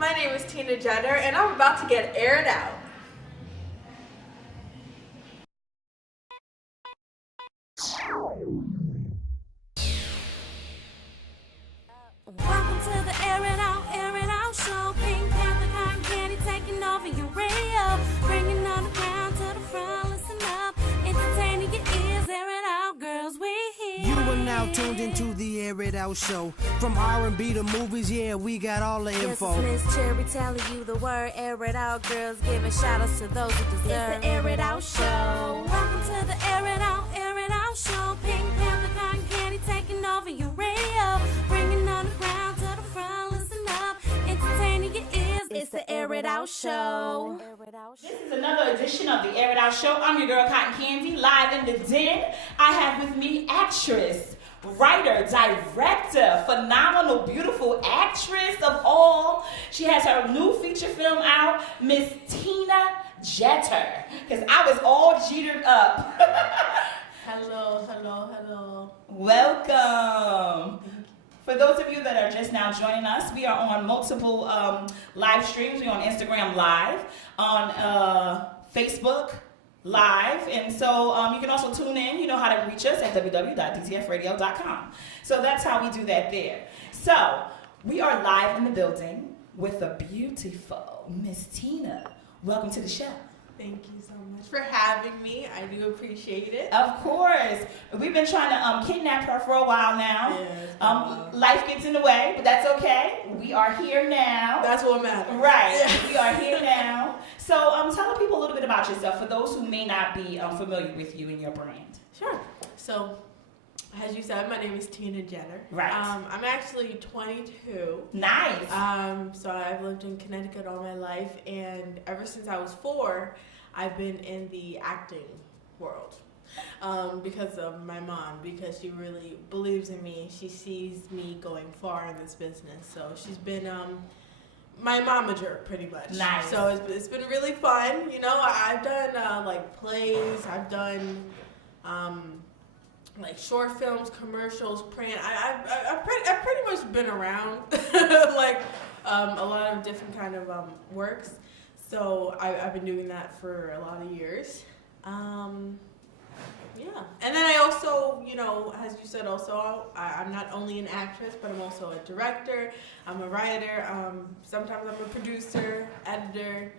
My name is Tina Jenner, and I'm about to get aired out. Welcome to the AirItOut Show. Pink Panther, cotton candy taking over your radio. Bringing on the ground to the front, listen up. Entertaining your ears, air it out, girls, we here. You are now tuned into the Air It Out Show. From R&B to movies, yeah, we got all the info. Yes, Miss Cherry telling you the word, air it out, girls, giving shout outs to those who deserve. It's the Air It Out Show. Welcome to the Air It Out Show. Pink Panther, cotton candy taking over your radio. Bringing on the ground to the front, listen up. Entertaining your ears, it's the Air It Out Show. This is another edition of the Air It Out Show. I'm your girl Cotton Candy, live in the den. I have with me actress, writer, director, phenomenal, beautiful actress of all. She has her new feature film out, Miss Tina Jeter. Because I was all jetered up. Hello. Welcome. For those of you that are just now joining us, we are on multiple live streams. We're on Instagram Live, on Facebook Live, and so you can also tune in. You know how to reach us at www.dtfradio.com. So that's how we do that there. So we are live in the building with the beautiful Miss Tina. Welcome to the show. Thank you so much for having me. I do appreciate it. Of course. We've been trying to kidnap her for a while now. Yes, life gets in the way, but that's okay. We are here now. That's what matters. Right. Yeah. We are here now. So tell the people a little bit about yourself for those who may not be familiar with you and your brand. Sure. So, as you said, my name is Tina Jenner. Right. I'm actually 22. Nice. So I've lived in Connecticut all my life, and ever since I was 4, I've been in the acting world because of my mom, because she really believes in me. She sees me going far in this business. So she's been my momager pretty much. Nice. So it's been really fun. You know, I've done like plays. I've done like short films, commercials, print. I've pretty much been around like a lot of different kind of works. So I've been doing that for a lot of years. Yeah. And then I also, you know, as you said, also I'm not only an actress, but I'm also a director. I'm a writer. Sometimes I'm a producer, editor,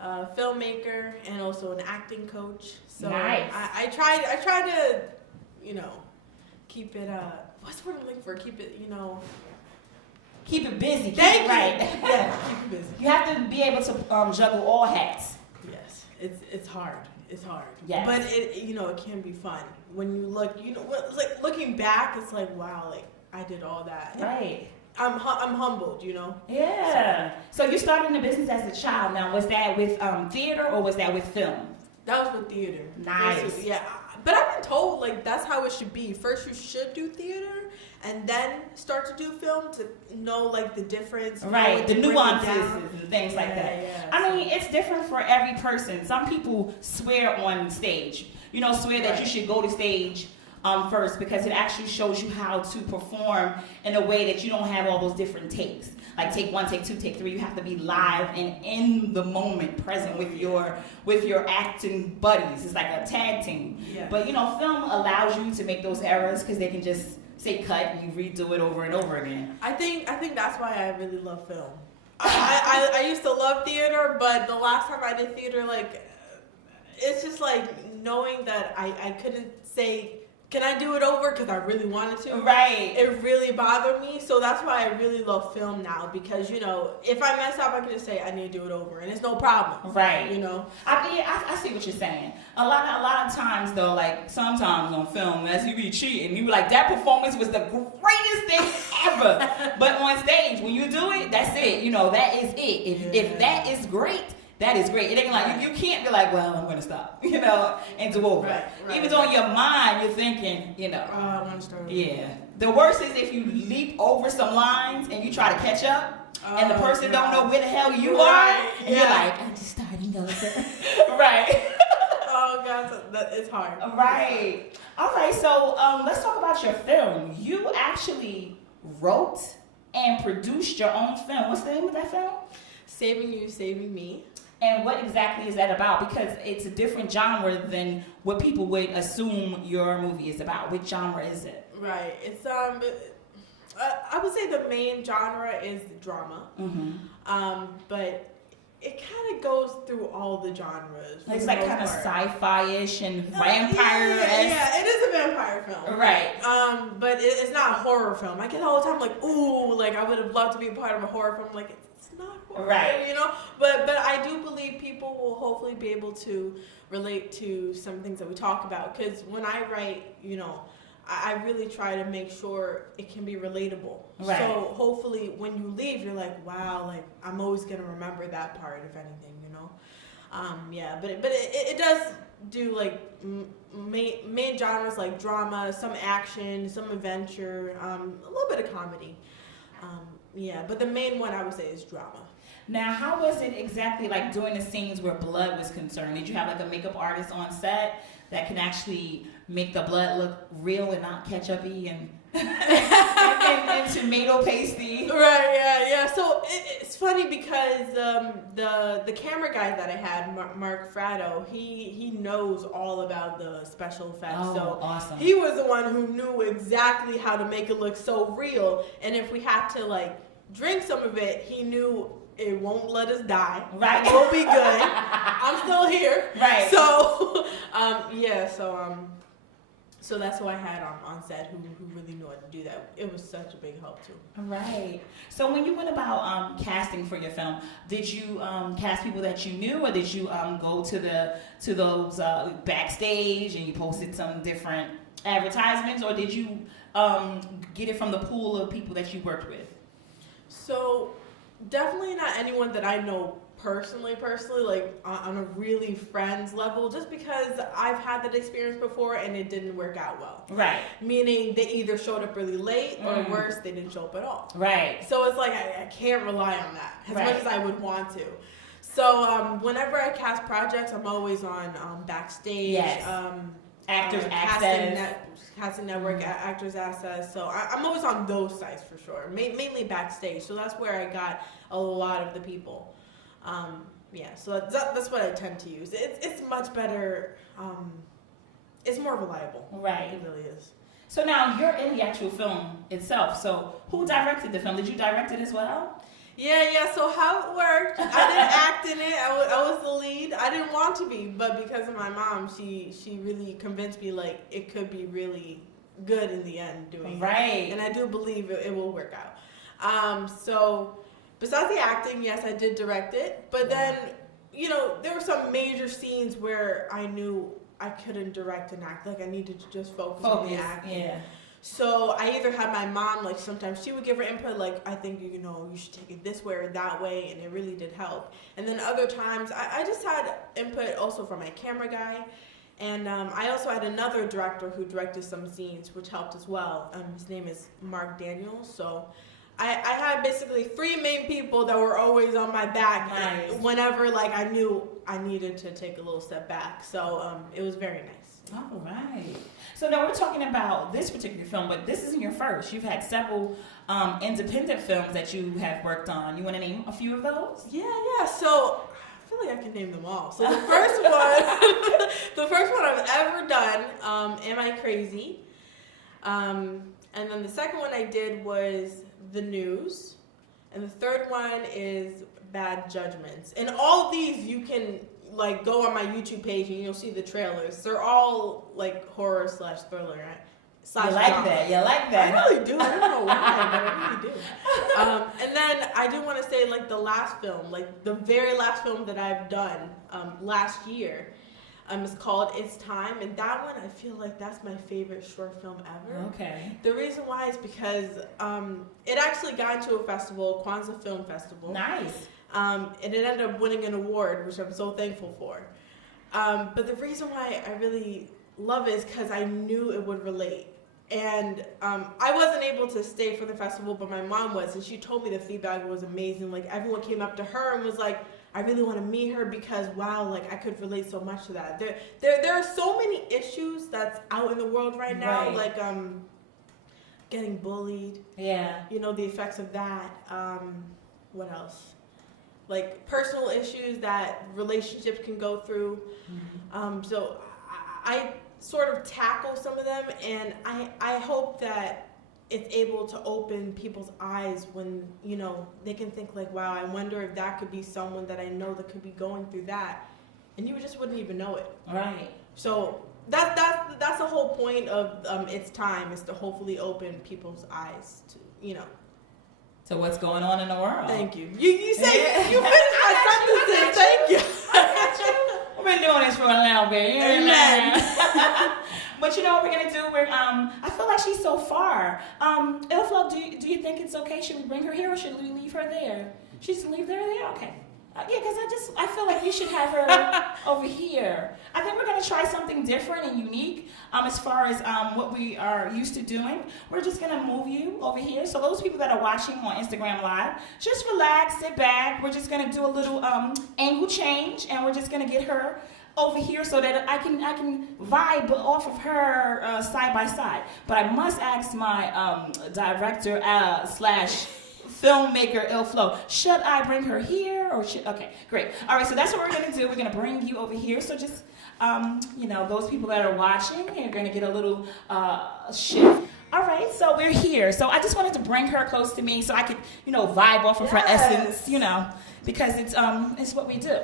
filmmaker, and also an acting coach. So nice. I try to, you know, keep it, what's the word I'm looking for? Keep it, you know. Keep it busy. Thank you. Right. Yeah, keep it busy. You have to be able to juggle all hats. Yes, it's hard. It's hard. Yes. But it, you know, it can be fun when you look. You know, like looking back, it's like, wow, like I did all that. Right. I'm humbled, you know. Yeah. So you started in the business as a child. Now, was that with theater or was that with film? That was with theater. Nice. Yeah. But I've been told, like, that's how it should be. First, you should do theater, and then start to do film to know, like, the difference. Right, the break it nuances down. and things like that. Yeah. I mean, it's different for every person. Some people swear on stage. You know, swear that you should go to stage first because it actually shows you how to perform in a way that you don't have all those different takes. Like take 1, take 2, take 3. You have to be live and in the moment, present with your acting buddies. It's like a tag team. Yeah. But you know, film allows you to make those errors because they can just say cut and you redo it over and over again. I think that's why I really love film. I used to love theater, but the last time I did theater, like, it's just like knowing that I couldn't say, can I do it over? Because I really wanted to. Right. It really bothered me. So that's why I really love film now. Because, you know, if I mess up, I can just say, I need to do it over. And it's no problem. Right. You know? I see what you're saying. A lot of times, though, like, sometimes on film, as you be cheating, you be like, that performance was the greatest thing ever. But on stage, when you do it, that's it. You know, that is it. If that is great, that is great. It ain't like you can't be like, well, I'm gonna stop, you know, and do over. Right, Even though in your mind you're thinking, you know, I want to start. yeah. The worst is if you leap over some lines and you try to catch up, and the person don't know where the hell you are, and you're like, I'm just starting over. Right. Oh God, it's hard. Right. All right. So let's talk about your film. You actually wrote and produced your own film. What's the name of that film? Saving You, Saving Me. And what exactly is that about? Because it's a different genre than what people would assume your movie is about. Which genre is it? Right. It's I would say the main genre is drama. But it kind of goes through all the genres. It's like kind of sci-fi-ish and vampire-esque. Yeah, it is a vampire film. Right. But it's not a horror film. I get all the time like, ooh, like I would have loved to be a part of a horror film. Like it's not horror, right? You know. But I do believe people will hopefully be able to relate to some things that we talk about. Because when I write, you know, I really try to make sure it can be relatable. Right. So hopefully when you leave, you're like, wow, like I'm always gonna remember that part, if anything, you know. Yeah, but it does do like main genres like drama, some action, some adventure, a little bit of comedy. Yeah, but the main one I would say is drama. Now, how was it exactly like doing the scenes where blood was concerned? Did you have like a makeup artist on set that can actually make the blood look real and not ketchup-y and and tomato pasty? Right, yeah. So it's funny because the camera guy that I had, Mark Fratto, he knows all about the special effects. Oh, so awesome. He was the one who knew exactly how to make it look so real. And if we had to like drink some of it, he knew it won't let us die. Right. We'll be good. I'm still here. Right. So, so that's who I had on set who really knew how to do that. It was such a big help too. Right. So when you went about casting for your film, did you cast people that you knew, or did you go to those backstage and you posted some different advertisements, or did you get it from the pool of people that you worked with? So definitely not anyone that I know personally, like on a really friends level, just because I've had that experience before and it didn't work out well. Right. Meaning they either showed up really late or worse, they didn't show up at all. Right. So it's like I can't rely on that as Right. much as I would want to. So whenever I cast projects, I'm always on backstage. Yes. Actors Access. Casting Network, Actors Access. So I'm always on those sites for sure. Mainly backstage. So that's where I got a lot of the people. Yeah, so that's what I tend to use. It's much better. It's more reliable. Right. It really is. So now you're in the actual film itself. So who directed the film? Did you direct it as well? Yeah. So how it worked, I didn't act in it. I was the lead. I didn't want to be, but because of my mom, she really convinced me like it could be really good in the end doing it. Right. And I do believe it will work out. So besides the acting, yes, I did direct it. But then, you know, there were some major scenes where I knew I couldn't direct and act. Like I needed to just focus on the acting. Yeah. So I either had my mom, like sometimes she would give her input, like I think you should take it this way or that way, and it really did help. And then other times I just had input also from my camera guy, and I also had another director who directed some scenes, which helped as well. His name is Mark Daniels. So I had basically 3 main people that were always on my back. Nice. Whenever like I knew I needed to take a little step back. So it was very nice. All right. So now we're talking about this particular film, but this isn't your first. You've had several independent films that you have worked on. You want to name a few of those? Yeah. So I feel like I can name them all. So the first one I've ever done, Am I Crazy? And then the second one I did was The News, and the third one is Bad Judgments. And all these you can like go on my YouTube page and you'll see the trailers. They're all like horror / thriller. You like that? You like that? I really do. I don't know why, but I really do. And then I do want to say like the last film, like the very last film that I've done last year. It's called It's Time, and that one I feel like that's my favorite short film ever. Okay. The reason why is because it actually got into a festival, Kwanzaa Film Festival. Nice. And it ended up winning an award, which I'm so thankful for. But the reason why I really love it is because I knew it would relate. And I wasn't able to stay for the festival, but my mom was, and she told me the feedback was amazing. Like everyone came up to her and was like, I really want to meet her because wow, like I could relate so much to that. There are so many issues that's out in the world right now, Right. like getting bullied. Yeah. You know, the effects of that. What else? Like personal issues that relationships can go through. So I sort of tackle some of them, and I hope that it's able to open people's eyes when, you know, they can think like, wow, I wonder if that could be someone that I know that could be going through that, and you just wouldn't even know it. Right. So that's the whole point of It's Time, is to hopefully open people's eyes to, you know. So what's going on in the world? Thank you. You say you finished my sentences. Thank you. We've been doing this for a little bit. Amen. But you know what we're gonna do? I feel like she's so far. Ilflo, do you think it's okay? Should we bring her here or should we leave her there? She should leave her there? Okay. Yeah, because I feel like we should have her over here. I think we're gonna try something different and unique as far as what we are used to doing. We're just gonna move you over here. So those people that are watching on Instagram Live, just relax, sit back. We're just gonna do a little angle change, and we're just gonna get her over here so that I can vibe off of her side by side. But I must ask my director slash filmmaker Ilflo, should I bring her here or should? Okay, great. All right, so that's what we're gonna do. We're gonna bring you over here. So just you know, those people that are watching, you're gonna get a little shift. All right, so we're here. So I just wanted to bring her close to me so I could, you know, vibe off of her essence, you know, because it's what we do.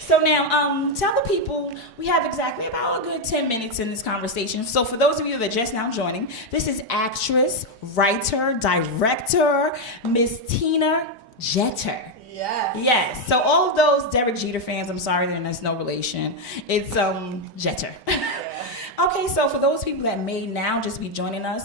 So now, tell the people, we have exactly about a good 10 minutes in this conversation. So for those of you that are just now joining, this is actress, writer, director, Miss Tina Jeter. Yes. Yes. So all of those Derek Jeter fans, I'm sorry, there's no relation. It's Jeter. Yeah. Okay, so for those people that may now just be joining us,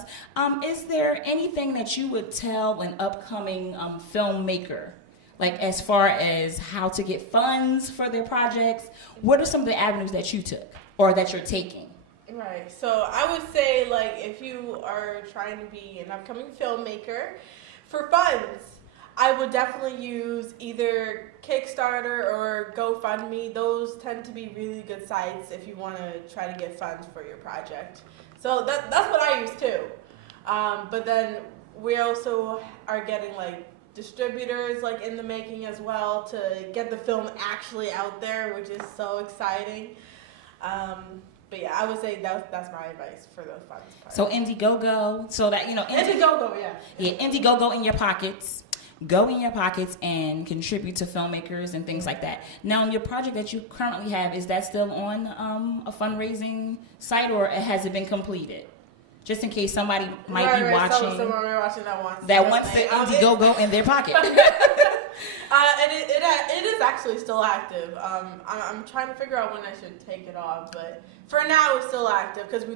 is there anything that you would tell an upcoming filmmaker, like as far as how to get funds for their projects? What are some of the avenues that you took or that you're taking? Right. So I would say, like, if you are trying to be an upcoming filmmaker, for funds, I would definitely use either Kickstarter or GoFundMe. Those tend to be really good sites if you want to try to get funds for your project. So that's what I use too. But then we also are getting like distributors like in the making as well to get the film actually out there, which is so exciting. But yeah, I would say that's my advice for the funds part. So Indiegogo, so that, you know, Indiegogo, yeah. Yeah, Indiegogo in your pockets. Go in your pockets and contribute to filmmakers and things like that. Now, your project that you currently have, is that still on a fundraising site, or has it been completed? Just in case somebody might be watching. Someone watching that wants. That wants the Indiegogo in their pocket. And it is actually still active. I'm trying to figure out when I should take it off, but for now it's still active because we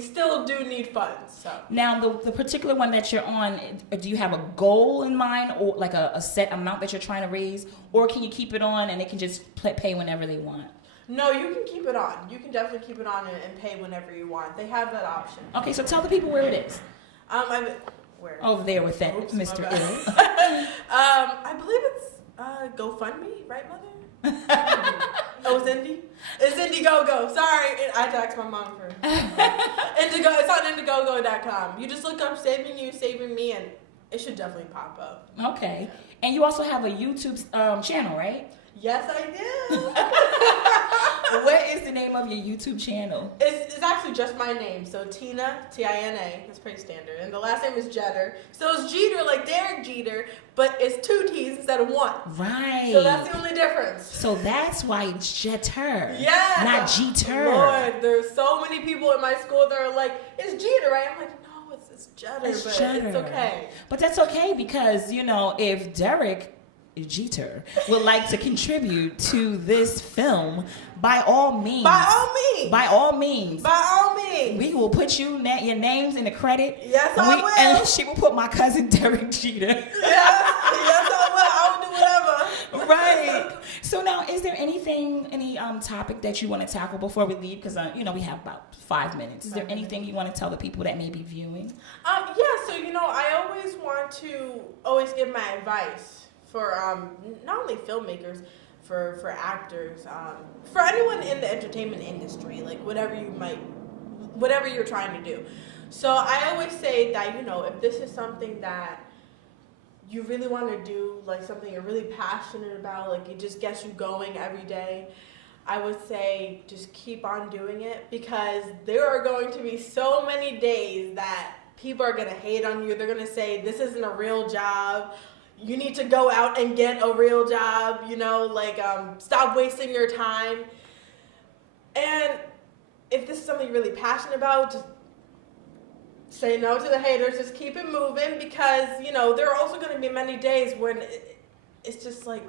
still do need funds. So now the particular one that you're on, do you have a goal in mind, or like a set amount that you're trying to raise, or can you keep it on and they can just pay whenever they want? No, you can keep it on. You can definitely keep it on and pay whenever you want. They have that option. Okay, so tell the people where it is. Where? Over there with that, Oops, Mr. Ill. I believe it's GoFundMe, right, Mother? Oh, it's Indie? It's Indiegogo. Sorry, I taxed my mom for Indigo. It's on Indiegogo.com. You just look up Saving You, Saving Me, and it should definitely pop up. Okay. And you also have a YouTube channel, right? Yes, I do. What is the name of your YouTube channel? It's actually just my name. So Tina, T-I-N-A. That's pretty standard. And the last name is Jeter. So it's Jeter like Derek Jeter, but it's 2 T's instead of 1. Right. So that's the only difference. So that's why it's Jeter. Yeah. Not Jeter. Lord, there's so many people in my school that are like, it's Jeter, right? I'm like, no, it's Jeter, but Jeter. it's okay. But that's okay because, you know, if Derek Jeter would like to contribute to this film, by all means. By all means. By all means. By all means. We will put your names in the credit. Yes, I will. And she will put my cousin Derek Jeter. Yes, I will. I will do whatever. Right. So now, is there any topic that you want to tackle before we leave? Because we have about 5 minutes. Is there anything you want to tell the people that may be viewing? Yeah. So I always want to give my advice for not only filmmakers, for actors, for anyone in the entertainment industry, like whatever you're trying to do. So I always say that, you know, if this is something that you really want to do, like something you're really passionate about, like it just gets you going every day, I would say just keep on doing it, because there are going to be so many days that people are going to hate on you. They're going to say, this isn't a real job. You need to go out and get a real job, you know, like stop wasting your time. And if this is something you're really passionate about, just say no to the haters. Just keep it moving, because, you know, there are also going to be many days when it's just like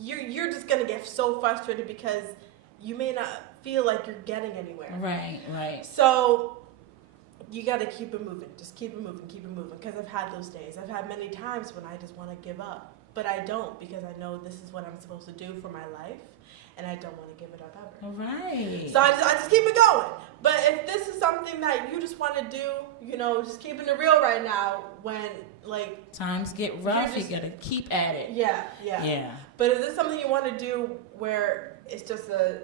you're just going to get so frustrated because you may not feel like you're getting anywhere. Right. So you got to keep it moving. Just keep it moving, because I've had those days. I've had many times when I just want to give up, but I don't, because I know this is what I'm supposed to do for my life, and I don't want to give it up ever. Right. So I just keep it going. But if this is something that you just want to do, you know, just keeping it real right now, when like times get rough, you gotta keep at it. Yeah. But if this is something you want to do where it's just a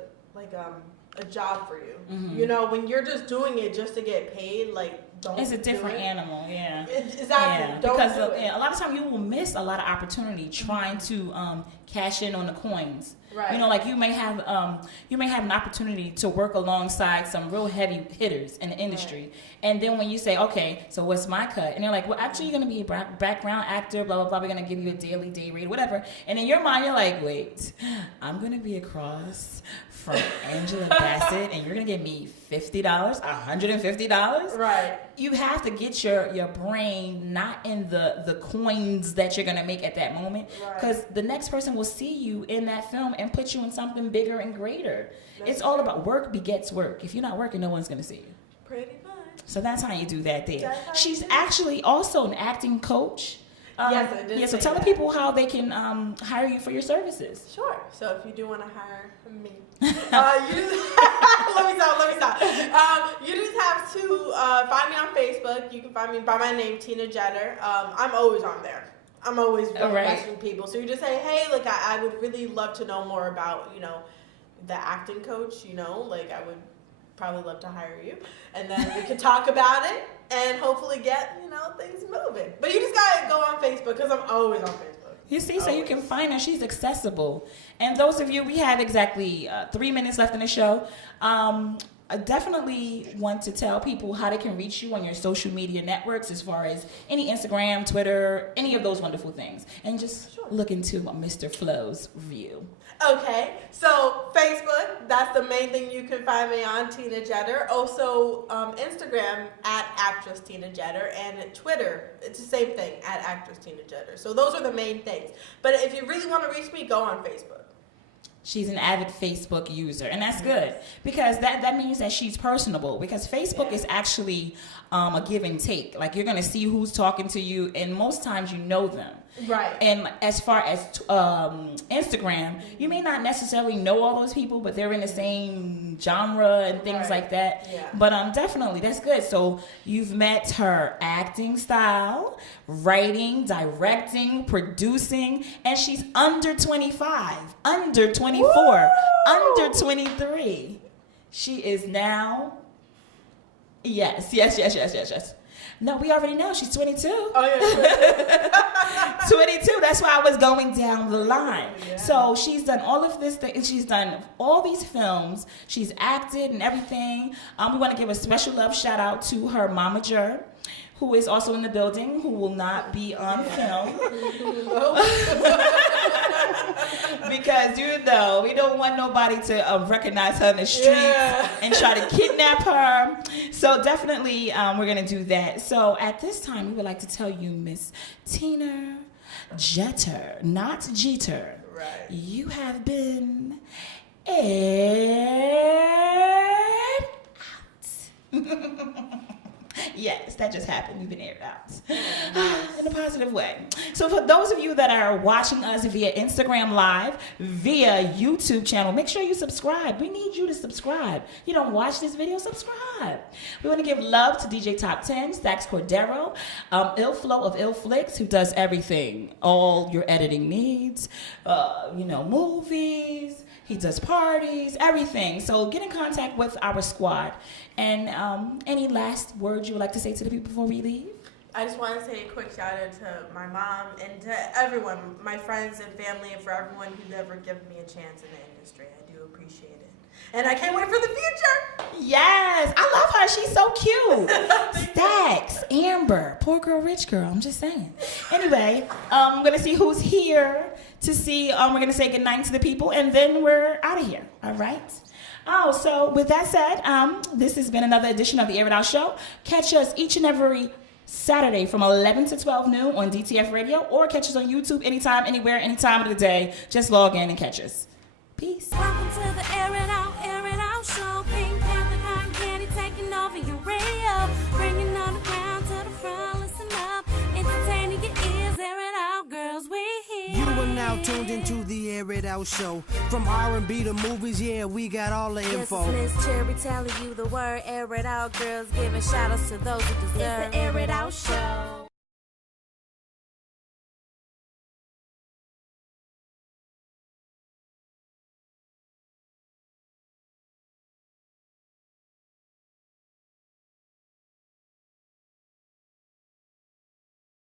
job for you, mm-hmm. you know, when you're just doing it just to get paid, like, don't. It's a different animal, yeah. Exactly. Yeah. Don't because do it. A lot of times you will miss a lot of opportunity trying to cash in on the coins. Right. You know, like you may have an opportunity to work alongside some real heavy hitters in the industry, right. And then when you say, okay, so what's my cut? And they're like, well, actually, you're going to be a background actor, blah, blah, blah. We're going to give you a daily day rate, whatever. And in your mind, you're like, wait, I'm going to be across from Angela Bassett, and you're going to give me $50, $150? Right. You have to get your brain not in the coins that you're going to make at that moment, because the next person will see you in that film and put you in something bigger and greater. It's all about work begets work. If you're not working, no one's going to see you. Pretty much. So that's how you do that there. She's actually also an acting coach. Yes, I did. Yeah, so tell the people how they can hire you for your services. Sure. So if you do want to hire me, you just, let me stop. You just have to find me on Facebook. You can find me by my name, Tina Jetter. I'm always on there. I'm always messaging people. So you just say, hey, like I would really love to know more about, you know, the acting coach. You know, like I would probably love to hire you, and then we could talk about it and hopefully get, you know, things moving. But you just gotta go on Facebook, because I'm always on Facebook. You see, so you can find her. She's accessible. And those of you, we have exactly 3 minutes left in the show. I definitely want to tell people how they can reach you on your social media networks, as far as any Instagram, Twitter, any of those wonderful things. And just look into Mr. Flo's view. Okay, so Facebook, that's the main thing you can find me on, Tina Jetter. Also, Instagram, @actress Tina Jetter, and Twitter, it's the same thing, @actress Tina Jetter. So those are the main things. But if you really want to reach me, go on Facebook. She's an avid Facebook user, and that's good, because that means that she's personable, because Facebook is actually a give and take. Like, you're going to see who's talking to you, and most times you know them. Right. And as far as Instagram, you may not necessarily know all those people, but they're in the same genre and things like that. Yeah. But definitely, that's good. So you've met her acting style, writing, directing, producing, and she's under 25, under 24, Woo! Under 23. She is now, yes. No, we already know she's 22. Oh, yeah. 22. That's why I was going down the line. Yeah. So she's done all of this. She's done all these films. She's acted and everything. We want to give a special love shout out to her momager, who is also in the building, who will not be on film. Because, you know, we don't want nobody to recognize her in the streets and try to kidnap her. So definitely we're going to do that. So at this time, we would like to tell you, Miss Tina Jetter, not Jeter. Right. You have been aired out. Yes, that just happened. You've been aired out in a positive way. So for those of you that are watching us via Instagram Live, via YouTube channel, make sure you subscribe. We need you to subscribe. You don't watch this video, subscribe. We want to give love to DJ Top 10, Stax Cordero, Ill Flow of Ill Flicks, who does everything, all your editing needs, movies. He does parties, everything. So get in contact with our squad. And any last words you would like to say to the people before we leave? I just want to say a quick shout out to my mom and to everyone, my friends and family, and for everyone who's ever given me a chance in the industry. I do appreciate it. And I can't wait for the future. Yes, I love her. She's so cute. Stacks, Amber, poor girl, rich girl. I'm just saying. Anyway, I'm going to see who's here to see. We're going to say goodnight to the people, and then we're out of here. All right? Oh, so with that said, this has been another edition of the Air It Out Show. Catch us each and every Saturday from 11 to 12 noon on DTF Radio, or catch us on YouTube anytime, anywhere, any time of the day. Just log in and catch us. Peace. Welcome to the Air It Out Show. Pink Panther, cotton candy taking over your radio. Bringing on the ground to the front, listen up. Entertaining your ears, air it out, girls, we here. You are now tuned into the Air It Out Show. From R&B to movies, yeah, we got all the info. Yes, Miss Cherry telling you the word, air it out, girls, giving shout outs to those who deserve. It's the Air It Out Show.